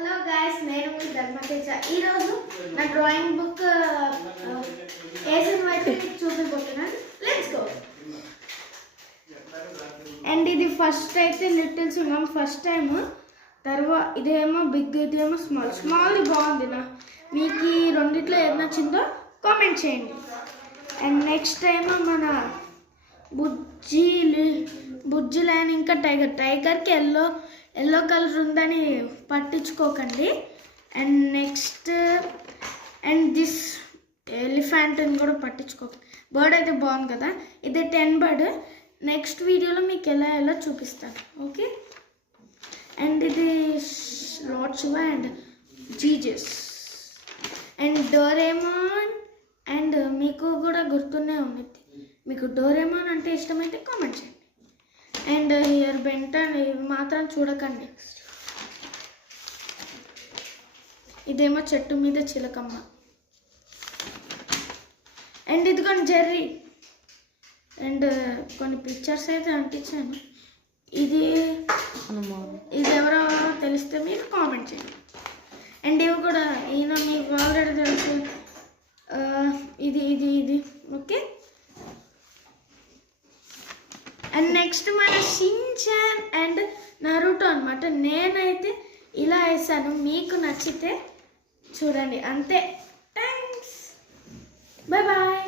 Hello guys, నేను మీ ధర్మతేజ. ఈరోజు నా డ్రాయింగ్ బుక్ ఏ సినిమా అయితే మీకు చూపిపోతున్నాను. Let's go. అండ్ ఇది ఫస్ట్ అయితే లిటిల్ సింగం ఫస్ట్ టైం. తర్వాత ఇదేమో బిగ్, ఇదేమో స్మాల్. స్మాల్ బాగుంది. మీకు ఈ రెండిట్లో ఏది నచ్చిందో కామెంట్ చేయండి. అండ్ నెక్స్ట్ టైం మన బుజ్జి లైన్ ఇంకా టైగర్కి ఎల్లో కలర్ ఉందని పట్టించుకోకండి. అండ్ నెక్స్ట్ దిస్ ఎలిఫెంట్ని కూడా పట్టించుకోకండి. బర్డ్ అయితే బాగుంది కదా. ఇది 10 బర్డ్. నెక్స్ట్ వీడియోలో మీకు ఎలా చూపిస్తాను. ఓకే. అండ్ ఇది lord Shiva and Jesus and Doraemon. And మీకు కూడా గుర్తునే ఉంది. మీకు డోరేమాన్ అంటే ఇష్టమైతే కామెంట్ చేయండి. అండ్ హియర్ బెంటన్ మాత్రం చూడకండి. ఇదేమో చెట్టు మీద చిలకమ్మ. అండ్ ఇదిగోండి జెర్రీ. అండ్ కొన్ని పిక్చర్స్ అయితే అంటించాను. ఇది ఎవరో తెలిస్తే మీరు కామెంట్ చేయండి. అండ్ ఇవి కూడా ఈయన మీకు ఆల్రెడీ తెలుసు. ఇది ఓకే. అండ్ నెక్స్ట్ మన షిన్చాన్ అండ్ నరుటో అనమాట. నేనైతే ఇలా వేసాను. మీకు నచ్చితే చూడండి. అంతే. థ్యాంక్స్. Bye bye.